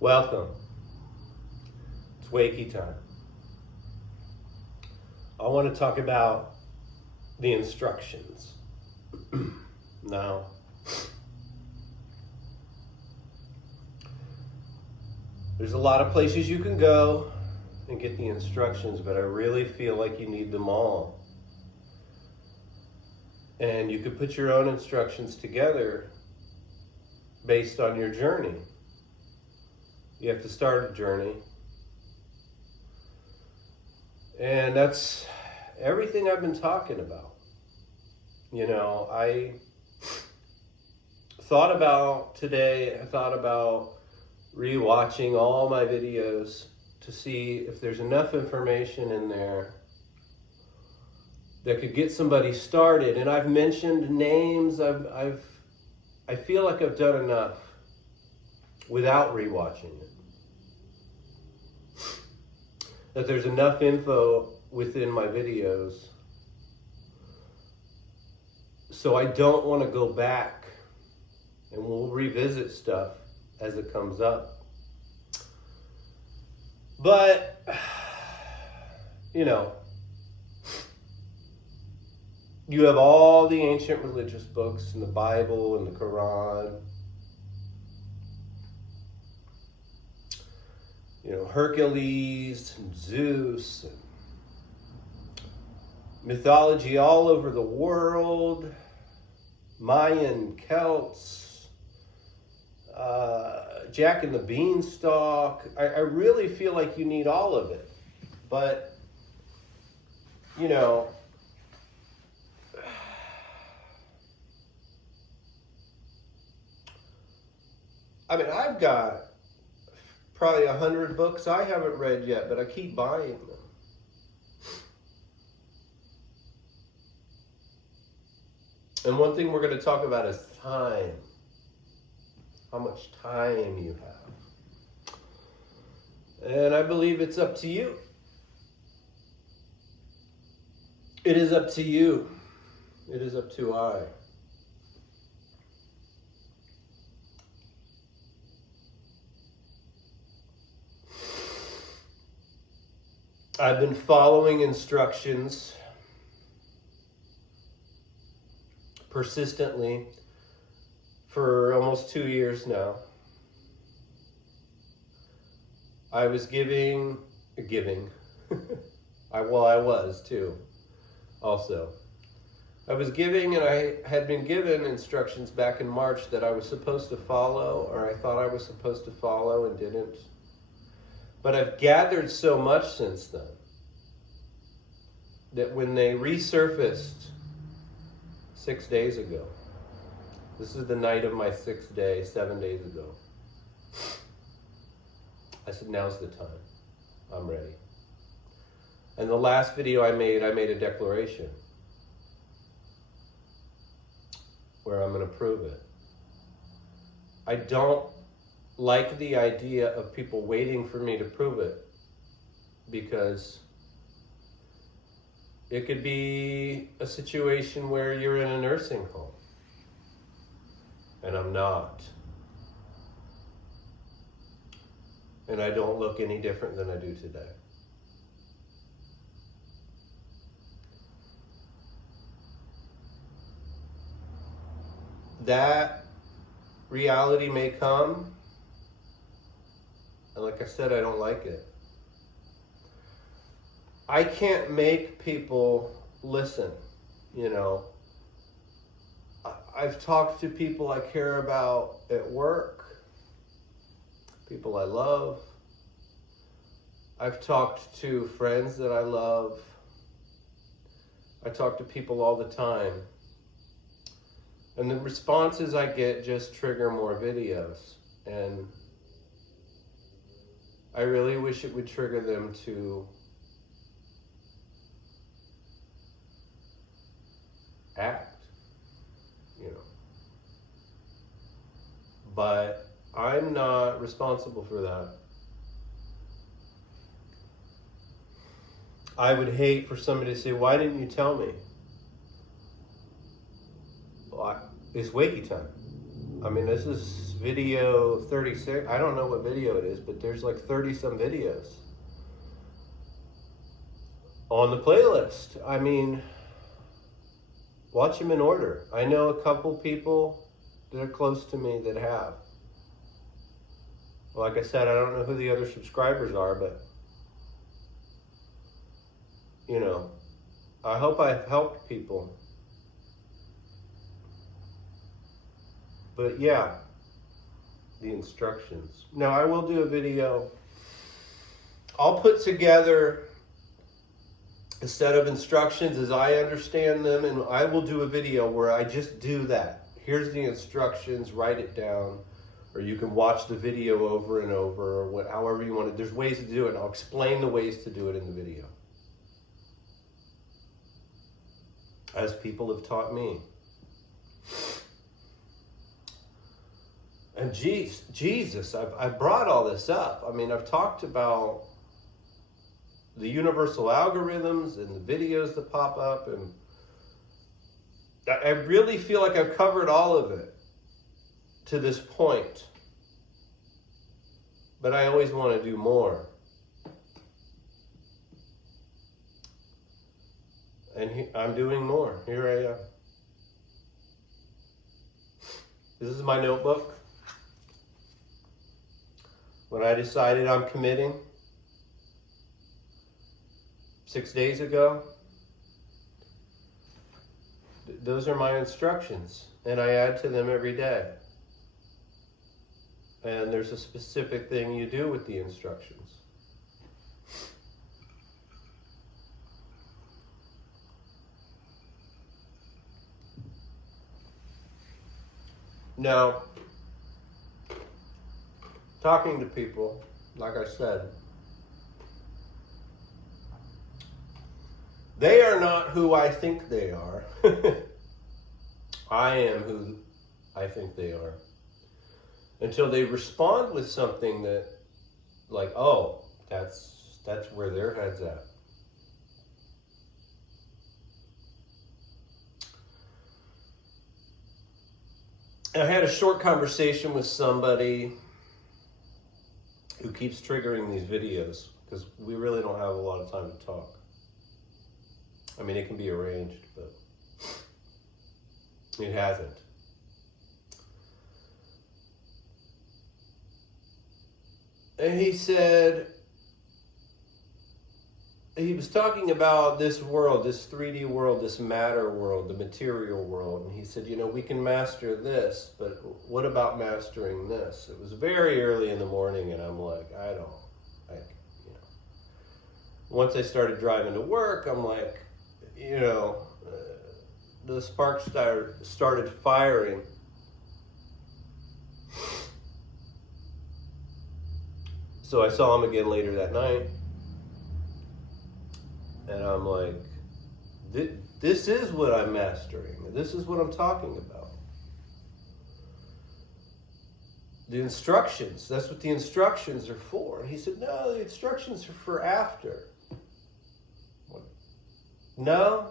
Welcome. It's Wakey time. I want to talk about the instructions. Now, there's a lot of places you can go and get the instructions, but I really feel like you need them all. And you could put your own instructions together based on your journey. You have to start a journey. And that's everything I've been talking about. You know, I thought about rewatching all my videos to see if there's enough information in there that could get somebody started. And I've mentioned names, I feel like I've done enough without rewatching it. That there's enough info within my videos. So I don't want to go back, and we'll revisit stuff as it comes up. But, you know, you have all the ancient religious books and the Bible and the Quran. You know, Hercules and Zeus and mythology all over the world, Mayan, Celts, Jack and the Beanstalk. I really feel like you need all of it. But, you know, I mean, I've got probably 100 books I haven't read yet, but I keep buying them. And one thing we're going to talk about is time. How much time you have. And I believe it's up to you. It is up to you. It is up to I. I've been following instructions persistently for almost 2 years now. I was giving. I was too, also. I was giving, and I had been given instructions back in March that I was supposed to follow, or I thought I was supposed to follow and didn't. But I've gathered so much since then that when they resurfaced 6 days ago, this is the night of my 6th day, 7 days ago, I said, now's the time. I'm ready. And the last video I made a declaration where I'm going to prove it. I don't like the idea of people waiting for me to prove it, because it could be a situation where you're in a nursing home, and I'm not. And I don't look any different than I do today. That reality may come. And like I said, I don't like it. I can't make people listen, you know. I've talked to people I care about at work, people I love. I've talked to friends that I love. I talk to people all the time. And the responses I get just trigger more videos. And I really wish it would trigger them to act, you know. But I'm not responsible for that. I would hate for somebody to say, why didn't you tell me? Well, it's Wakey time. I mean, this is video 36. I don't know what video it is, but there's like 30 some videos on the playlist. I mean, watch them in order. I know a couple people that are close to me that have. Like I said, I don't know who the other subscribers are, but you know, I hope I've helped people. But yeah, the instructions. Now I will do a video. I'll put together a set of instructions as I understand them, and I will do a video where I just do that. Here's the instructions, write it down, or you can watch the video over and over, or however you want it. There's ways to do it, and I'll explain the ways to do it in the video, as people have taught me. And Jesus, I've brought all this up. I mean, I've talked about the universal algorithms and the videos that pop up, and I really feel like I've covered all of it to this point. But I always want to do more. And I'm doing more. Here I am. This is my notebook. When I decided I'm committing 6 days ago, those are my instructions, and I add to them every day. And there's a specific thing you do with the instructions. Now, talking to people, like I said, they are not who I think they are. I am who I think they are. Until they respond with something that, like, oh, that's where their head's at. I had a short conversation with somebody who keeps triggering these videos, because we really don't have a lot of time to talk. I mean, it can be arranged, but it hasn't. And he said, he was talking about this world, this 3D world, this matter world, the material world. And he said, you know, we can master this, but what about mastering this? It was very early in the morning, and I'm like, you know. Once I started driving to work, I'm like, you know, the sparks started firing. So I saw him again later that night. And I'm like, this is what I'm mastering. This is what I'm talking about. The instructions, that's what the instructions are for. And he said, no, the instructions are for after. What? No.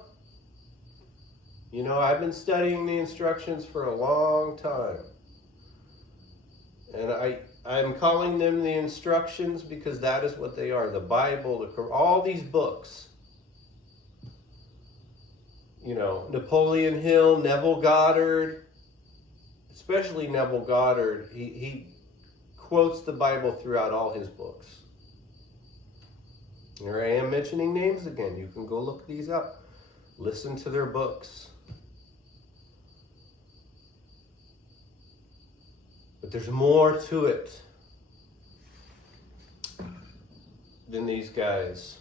You know, I've been studying the instructions for a long time. And I'm calling them the instructions because that is what they are. The Bible, the Quran, all these books. You know, Napoleon Hill, Neville Goddard, especially Neville Goddard, he quotes the Bible throughout all his books. Here I am mentioning names again. You can go look these up. Listen to their books. But there's more to it than these guys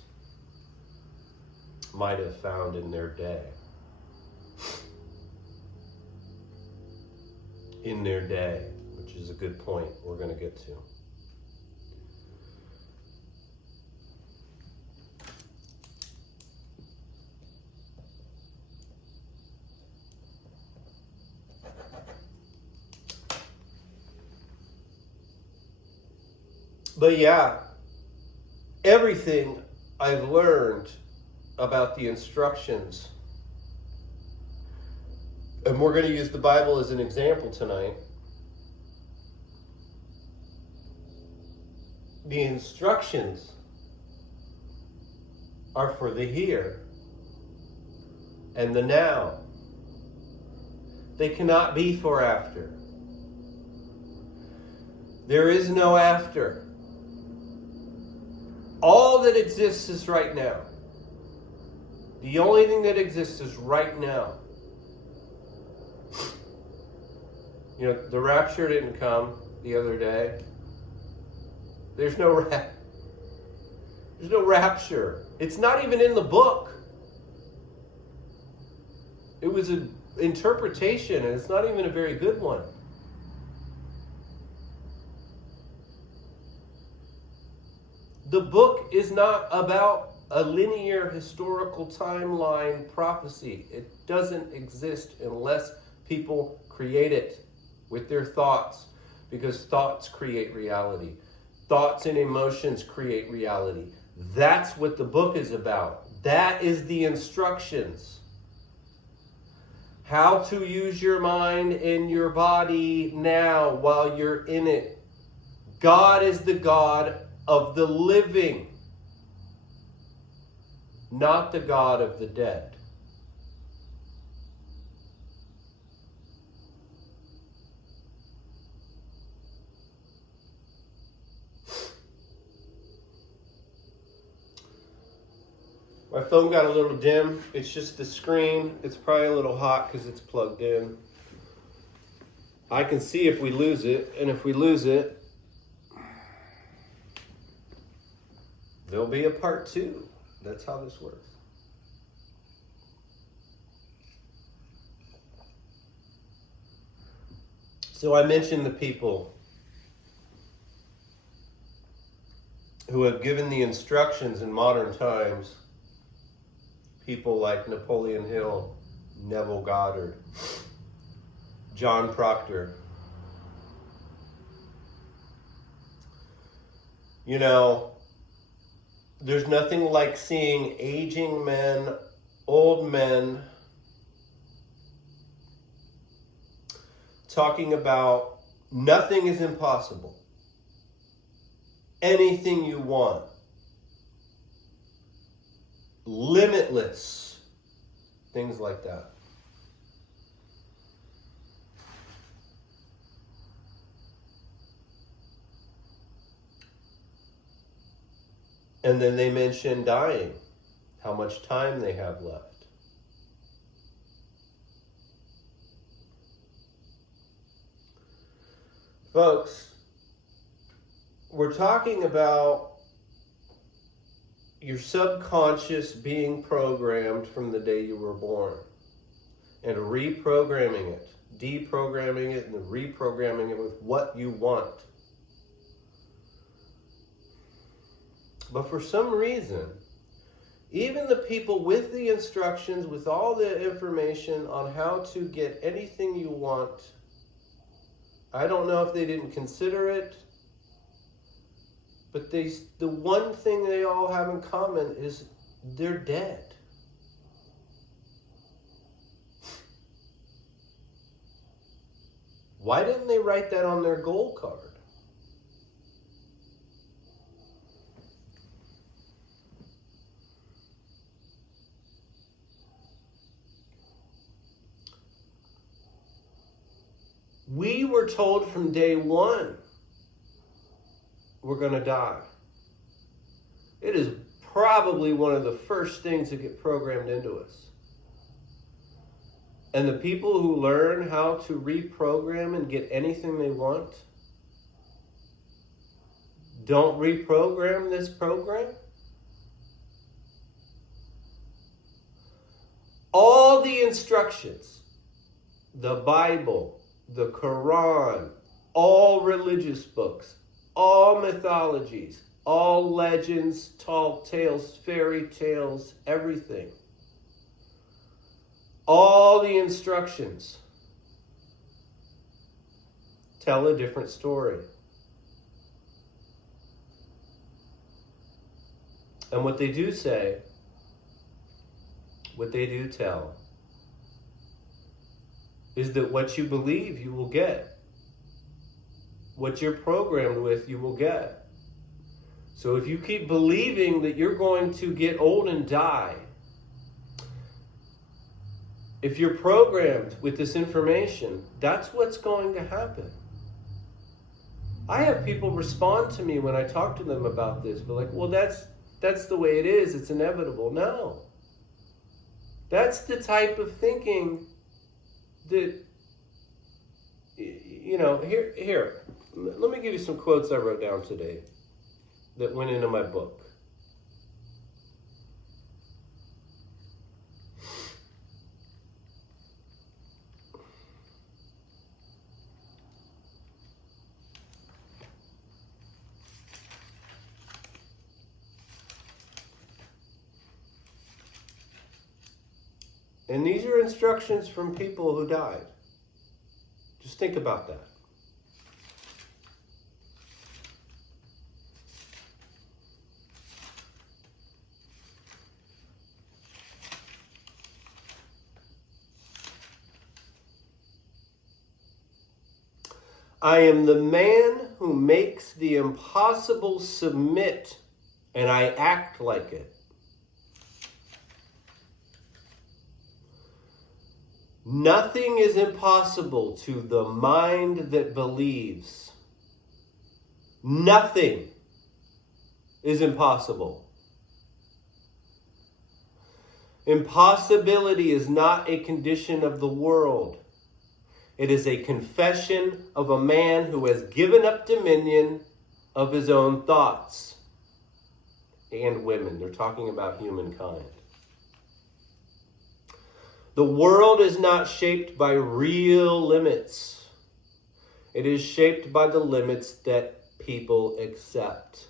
might have found in their day. In their day, which is a good point we're going to get to. But yeah, everything I've learned about the instructions, and we're going to use the Bible as an example tonight. The instructions are for the here and the now. They cannot be for after. There is no after. All that exists is right now. The only thing that exists is right now. You know, the rapture didn't come the other day. There's no rapture. It's not even in the book. It was an interpretation, and it's not even a very good one. The book is not about a linear historical timeline prophecy. It doesn't exist unless people create it with their thoughts, because thoughts create reality. Thoughts and emotions create reality. That's what the book is about. That is the instructions. How to use your mind and your body now while you're in it. God is the God of the living, not the God of the dead. My phone got a little dim. It's just the screen. It's probably a little hot because it's plugged in. I can see if we lose it, and if we lose it, there'll be a part 2. That's how this works. So I mentioned the people who have given the instructions in modern times. People like Napoleon Hill, Neville Goddard, John Proctor. You know, there's nothing like seeing aging men, old men, talking about nothing is impossible. Anything you want. Limitless. Things like that. And then they mention dying, how much time they have left. Folks, we're talking about your subconscious being programmed from the day you were born and reprogramming it, deprogramming it, and reprogramming it with what you want. But for some reason, even the people with the instructions, with all the information on how to get anything you want, I don't know if they didn't consider it, but the one thing they all have in common is they're dead. Why didn't they write that on their goal card? We were told from day one, we're going to die. It is probably one of the first things that get programmed into us. And the people who learn how to reprogram and get anything they want don't reprogram this program. All the instructions, the Bible, the Quran, all religious books, all mythologies, all legends, tall tales, fairy tales, everything. All the instructions tell a different story. And what they do say, what they do tell, is that what you believe you will get. What you're programmed with you will get. So if you keep believing that you're going to get old and die, if you're programmed with this information, that's what's going to happen. I have people respond to me when I talk to them about this, but like, well, that's the way it is. It's inevitable. No. That's the type of thinking that, here, let me give you some quotes I wrote down today that went into my book. And these are instructions from people who died. Just think about that. I am the man who makes the impossible submit, and I act like it. Nothing is impossible to the mind that believes. Nothing is impossible. Impossibility is not a condition of the world. It is a confession of a man who has given up dominion of his own thoughts. And women. They're talking about humankind. The world is not shaped by real limits. It is shaped by the limits that people accept.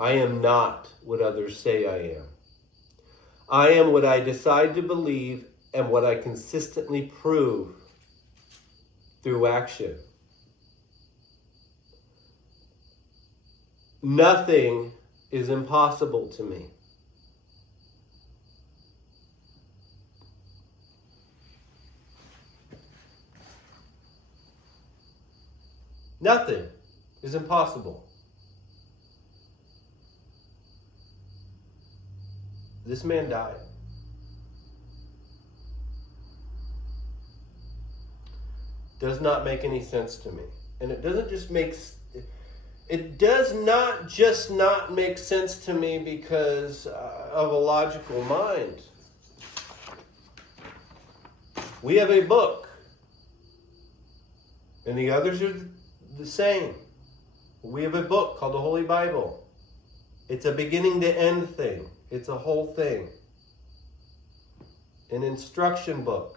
I am not what others say I am. I am what I decide to believe and what I consistently prove through action. Nothing is impossible to me. Nothing is impossible. This man died. Does not make any sense to me. And it doesn't just make It does not just not make sense to me because of a logical mind. We have a book, and the others are the same. We have a book called the Holy Bible. It's a beginning to end thing. It's a whole thing. An instruction book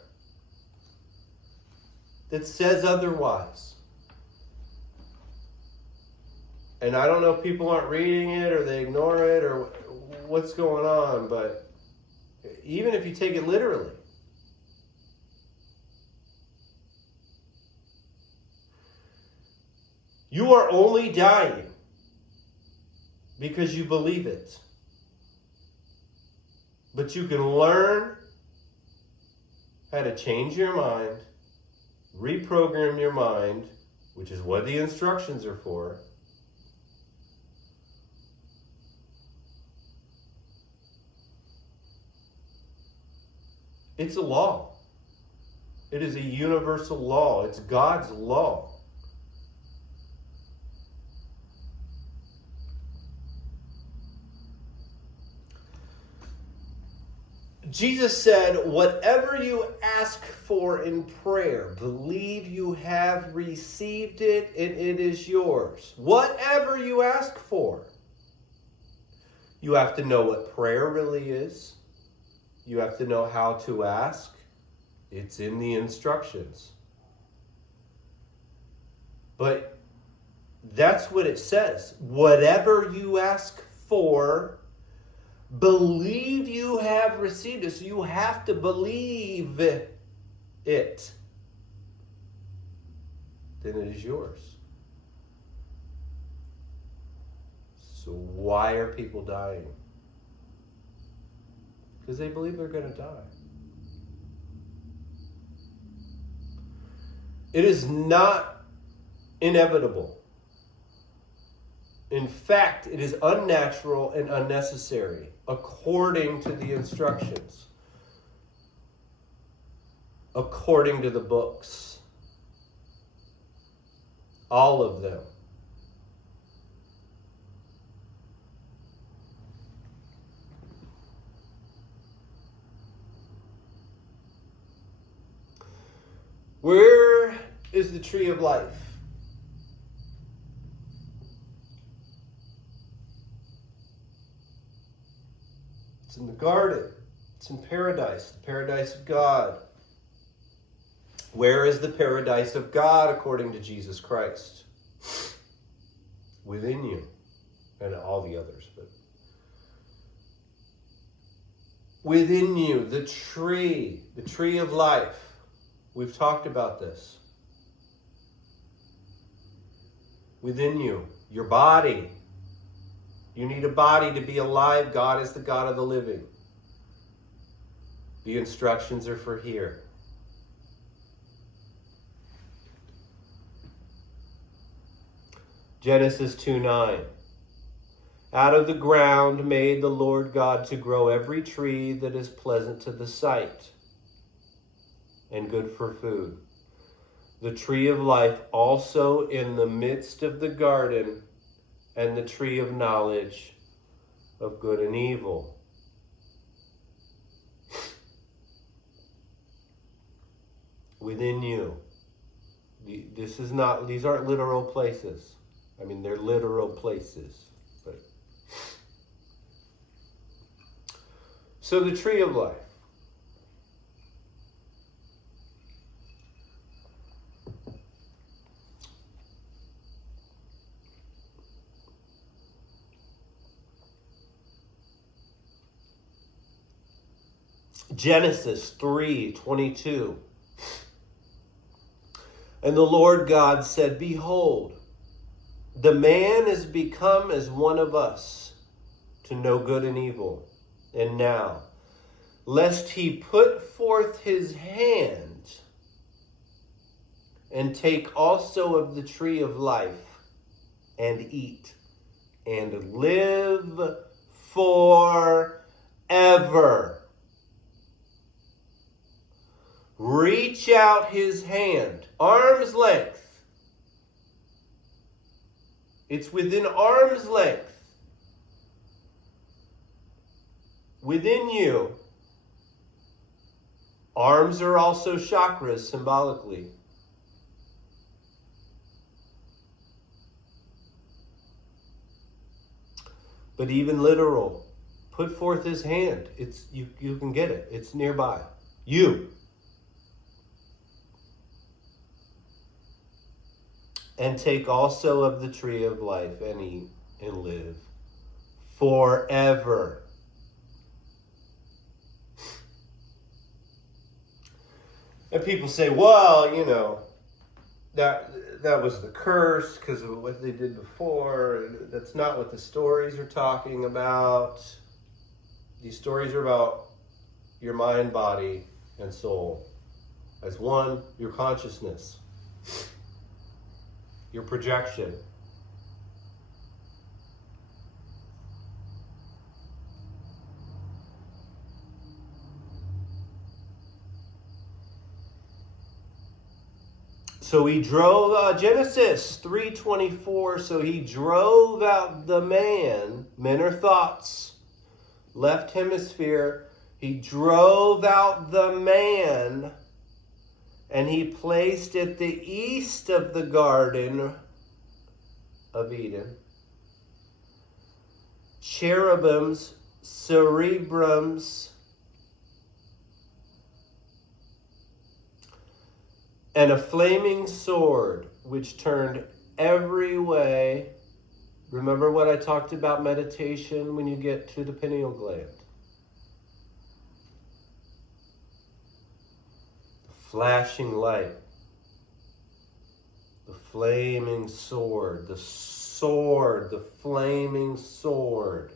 that says otherwise. And I don't know if people aren't reading it or they ignore it or what's going on, but even if you take it literally, you are only dying because you believe it. But you can learn how to change your mind, reprogram your mind, which is what the instructions are for. It's a law. It is a universal law. It's God's law. Jesus said, whatever you ask for in prayer, believe you have received it and it is yours. Whatever you ask for. You have to know what prayer really is. You have to know how to ask. It's in the instructions. But that's what it says. Whatever you ask for, believe you have received it. So you have to believe it. Then it is yours. So why are people dying? Because they believe they're going to die. It is not inevitable. In fact, it is unnatural and unnecessary, according to the instructions, according to the books. All of them. Where is the tree of life? It's in the garden. It's in paradise, the paradise of God. Where is the paradise of God according to Jesus Christ? Within you and all the others, but within you, the tree of life. We've talked about this. Within you, your body. You need a body to be alive. God is the God of the living. The instructions are for here. Genesis 2:9. Out of the ground made the Lord God to grow every tree that is pleasant to the sight and good for food. The tree of life also in the midst of the garden, and the tree of knowledge of good and evil. Within you. These aren't literal places. I mean, they're literal places. But so the tree of life. Genesis 3:22. And the Lord God said, behold, the man is become as one of us to know good and evil. And now, lest he put forth his hand and take also of the tree of life and eat and live forever. Reach out his hand, arm's length. It's within arm's length. Within you. Arms are also chakras symbolically. But even literal. Put forth his hand. It's you can get it. It's nearby. You. And take also of the tree of life and eat and live forever. And people say, well, that was the curse because of what they did before. That's not what the stories are talking about. These stories are about your mind, body, and soul. As one, your consciousness. Your projection. So he drove, Genesis 3:24, so he drove out the man, men are thoughts, left hemisphere, he drove out the man, and he placed at the east of the Garden of Eden cherubims, cerebrums, and a flaming sword which turned every way. Remember what I talked about meditation when you get to the pineal gland. Flashing light, the flaming sword, the flaming sword.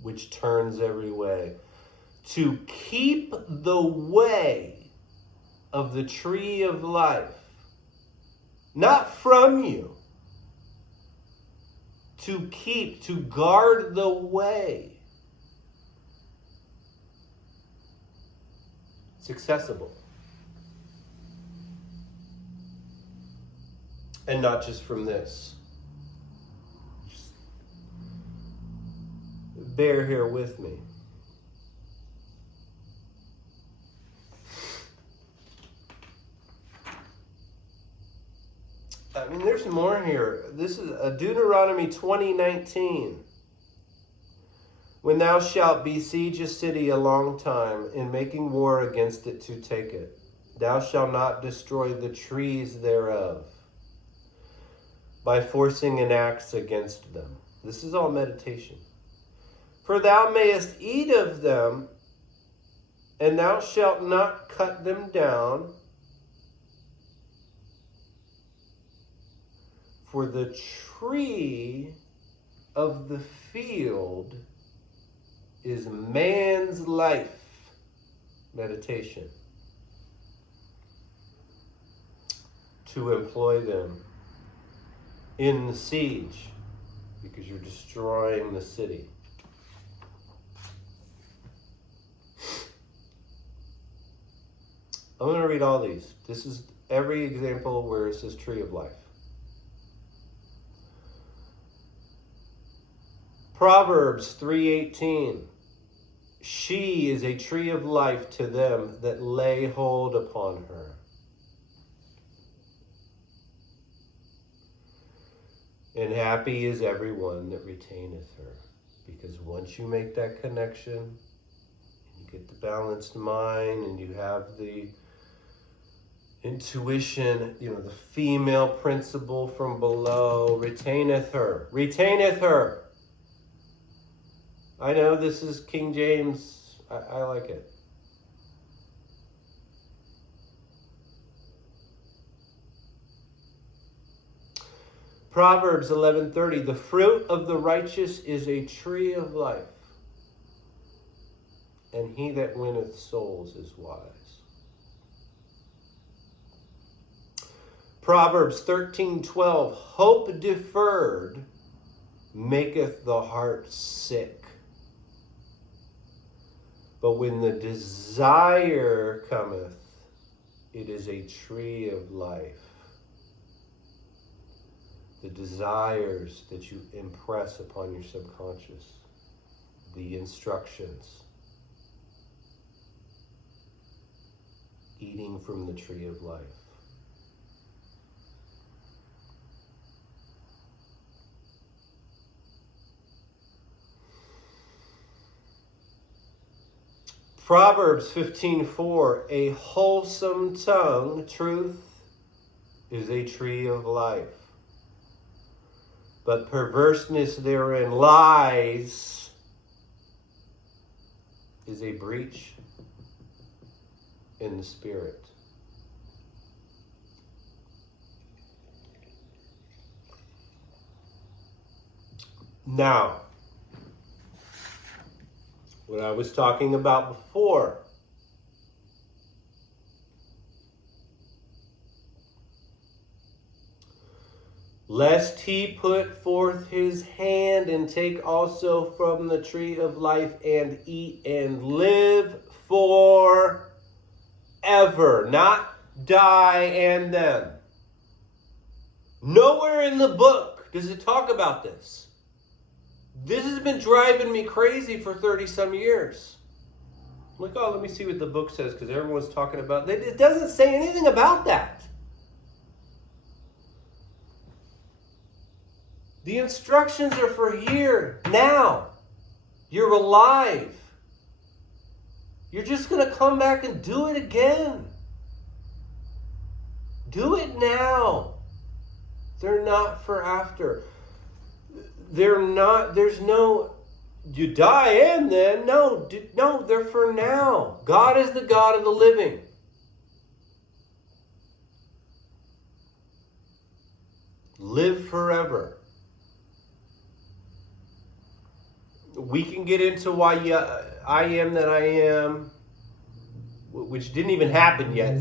Which turns every way. to keep the way of the tree of life, not from you, to keep, to guard the way. It's accessible. And not just from this. Just bear here with me. I mean, there's more here. This is Deuteronomy 20:19. When thou shalt besiege a city a long time, in making war against it to take it, thou shalt not destroy the trees thereof by forcing an axe against them. This is all meditation. For thou mayest eat of them, and thou shalt not cut them down. For the tree of the field is man's life. Meditation. To employ them in the siege, because you're destroying the city. I'm going to read all these. This is every example where it says tree of life. Proverbs 3:18. She is a tree of life to them that lay hold upon her. And happy is everyone that retaineth her. Because once you make that connection, and you get the balanced mind, and you have the intuition, the female principle from below, retaineth her. Retaineth her. I know this is King James. I like it. Proverbs 11:30. The fruit of the righteous is a tree of life, and he that winneth souls is wise. Proverbs 13:12. Hope deferred maketh the heart sick, but when the desire cometh, it is a tree of life. The desires that you impress upon your subconscious, the instructions, eating from the tree of life. Proverbs 15:4, a wholesome tongue, truth, is a tree of life. But perverseness therein, lies, is a breach in the spirit. Now, what I was talking about before, lest he put forth his hand and take also from the tree of life and eat and live forever. Not die and then. Nowhere in the book does it talk about this. This has been driving me crazy for 30 some years. Look, let me see what the book says, because everyone's talking about it. It doesn't say anything about that. The instructions are for here, now. You're alive. You're just going to come back and do it again. Do it now. They're not for after. They're not, there's no, you die and then. No, they're for now. God is the God of the living. Live forever. We can get into why I am that I am, which didn't even happen yet.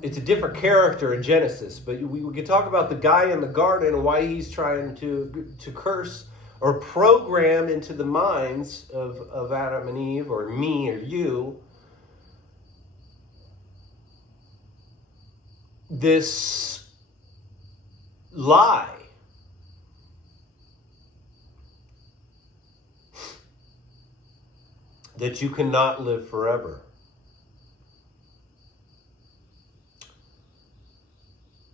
It's a different character in Genesis. But we can talk about the guy in the garden and why he's trying to curse or program into the minds of Adam and Eve, or me or you, this lie. That you cannot live forever.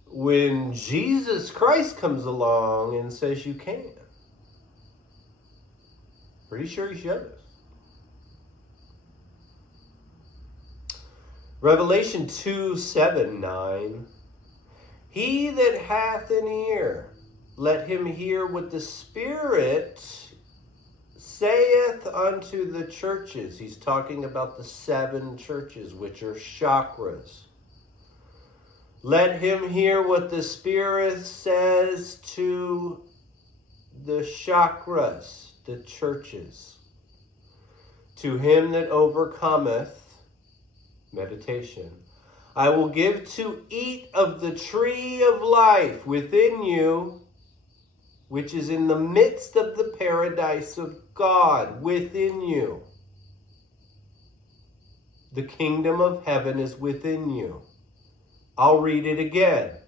When Jesus Christ comes along and says you can. Pretty sure he showed us. Revelation 2:7-9. He that hath an ear, let him hear what the Spirit saith unto the churches. He's talking about the 7 churches, which are chakras. Let him hear what the Spirit says to the chakras, the churches. To him that overcometh, meditation, I will give to eat of the tree of life within you, which is in the midst of the paradise of God within you. The kingdom of heaven is within you. I'll read it again.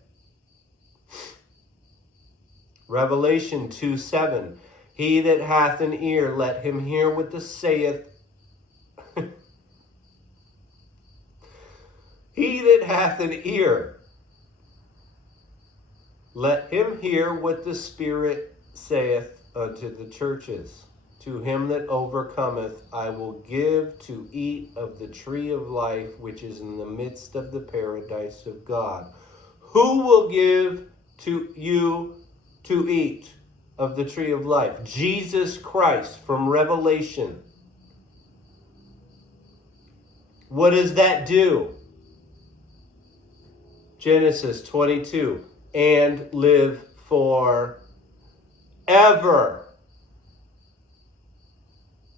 Revelation 2:7. He that hath an ear, let him hear what the saith. He that hath an ear, let him hear what the Spirit saith unto the churches. To him that overcometh, I will give to eat of the tree of life, which is in the midst of the paradise of God. Who will give to you to eat of the tree of life? Jesus Christ from Revelation. What does that do? Genesis 22. And live forever.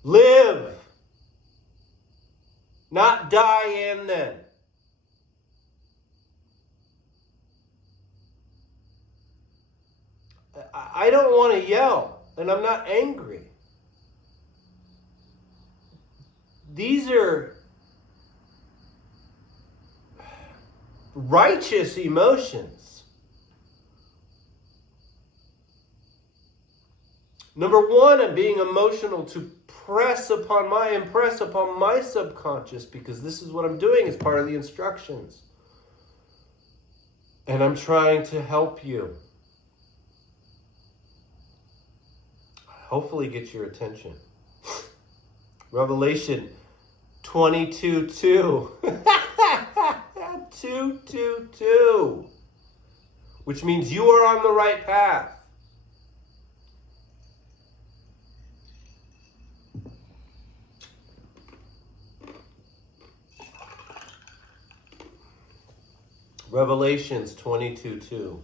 Live. Not die and then. I don't want to yell, and I'm not angry. These are righteous emotions. Number one, I'm being emotional to impress upon my subconscious, because this is what I'm doing as part of the instructions. And I'm trying to help you. Hopefully get your attention. Revelation 22:2. 2:2. Which means you are on the right path. Revelations 22:2.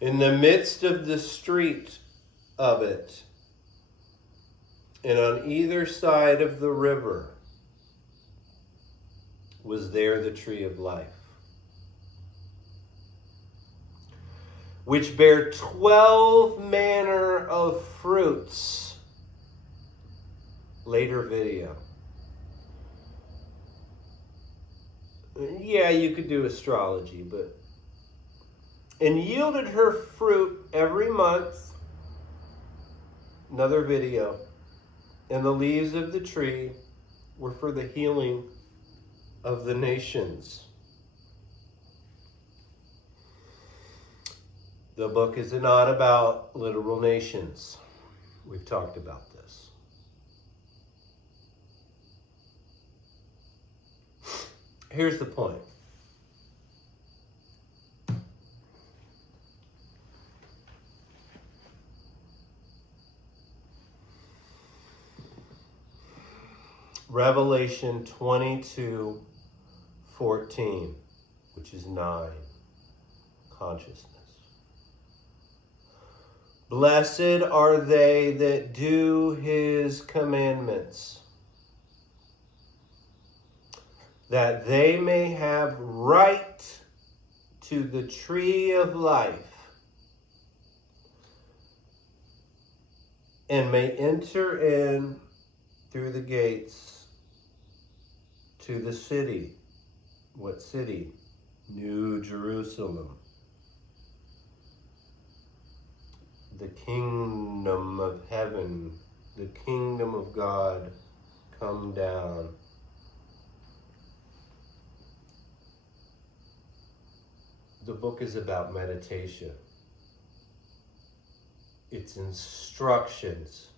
In the midst of the street of it, and on either side of the river, was there the tree of life, which bare 12 manner of fruits. Later video. Yeah, you could do astrology, but... And yielded her fruit every month. Another video. And the leaves of the tree were for the healing of the nations. The book is not about literal nations. We've talked about this. Here's the point. Revelation 22:14, which is 9, consciousness. Blessed are they that do his commandments, that they may have right to the tree of life, and may enter in through the gates to the city. What city? New Jerusalem. The kingdom of heaven, the kingdom of God come down. The book is about meditation. It's instructions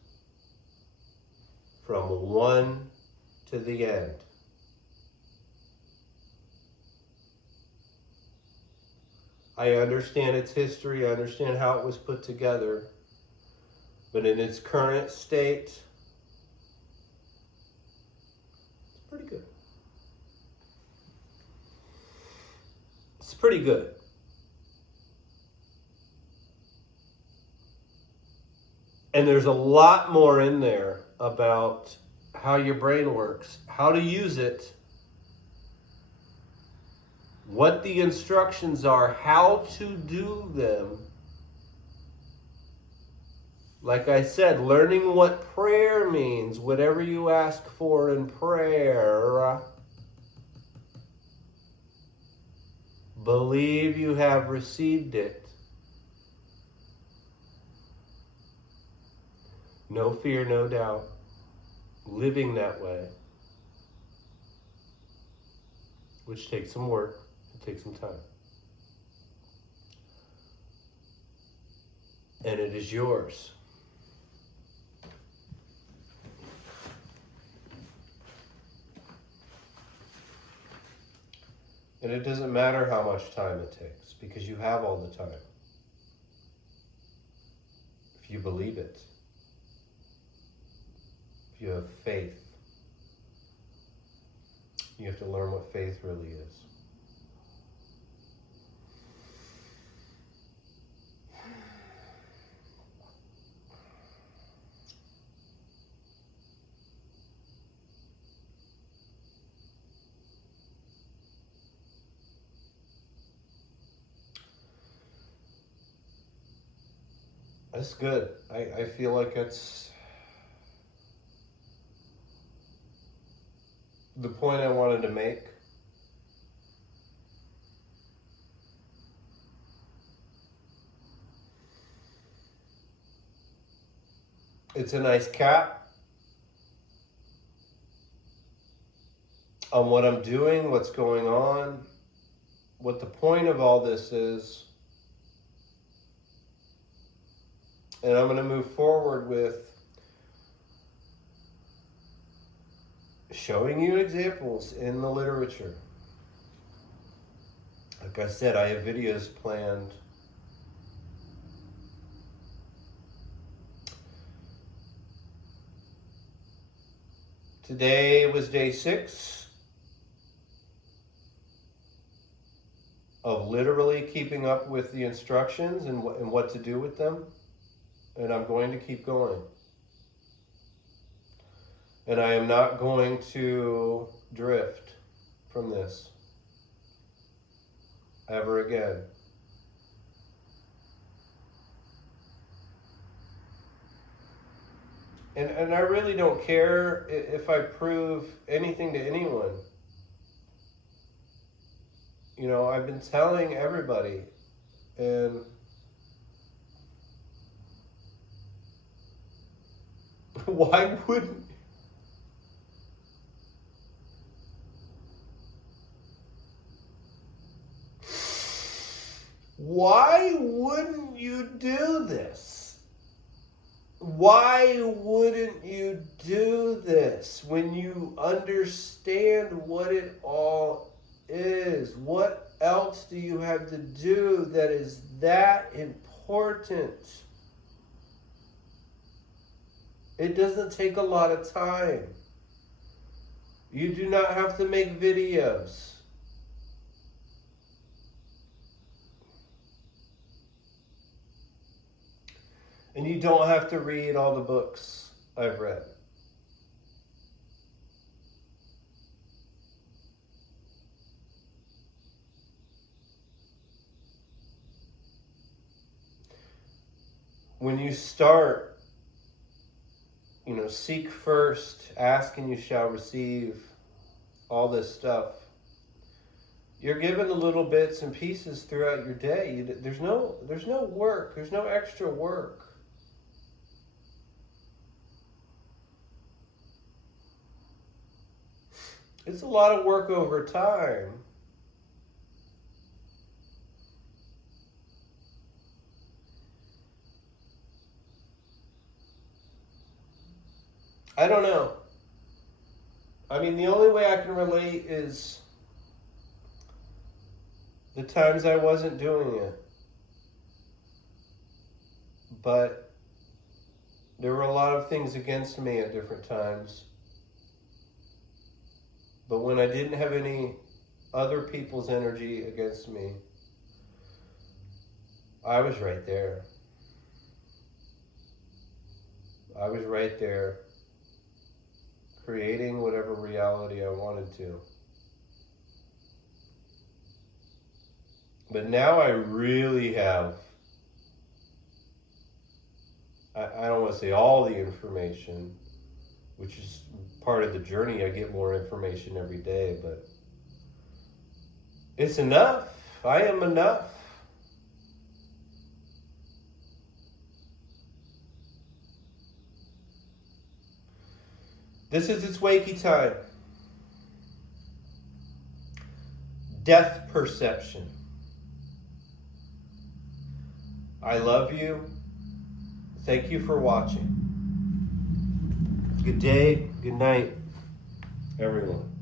from one to the end. I understand its history, I understand how it was put together, but in its current state, it's pretty good. It's pretty good. And there's a lot more in there about how your brain works, how to use it, what the instructions are, how to do them. Like I said, learning what prayer means, whatever you ask for in prayer. Believe you have received it. No fear, no doubt. Living that way, which takes some work. Take some time. And it is yours. And it doesn't matter how much time it takes, because you have all the time. If you believe it. If you have faith. You have to learn what faith really is. That's good. I feel like it's the point I wanted to make. It's a nice cap on what I'm doing, what's going on, what the point of all this is. And I'm going to move forward with showing you examples in the literature. Like I said, I have videos planned. Today was day 6 of literally keeping up with the instructions and what to do with them. And I'm going to keep going. And I am not going to drift from this ever again. And I really don't care if I prove anything to anyone. You know, I've been telling everybody, and why wouldn't you do this? Why wouldn't you do this when you understand what it all is? What else do you have to do that is that important? It doesn't take a lot of time. You do not have to make videos. And you don't have to read all the books I've read. When you start, seek first, ask and you shall receive, all this stuff, you're given the little bits and pieces throughout your day. There's no work. There's no extra work. It's a lot of work over time. I don't know. I mean, the only way I can relate is the times I wasn't doing it. But there were a lot of things against me at different times. But when I didn't have any other people's energy against me, I was right there. I was right there, creating whatever reality I wanted to. But now I really have, I don't want to say all the information, which is part of the journey. I get more information every day, but it's enough. I am enough. This is its wakey time. Death perception. I love you. Thank you for watching. Good day, good night, everyone.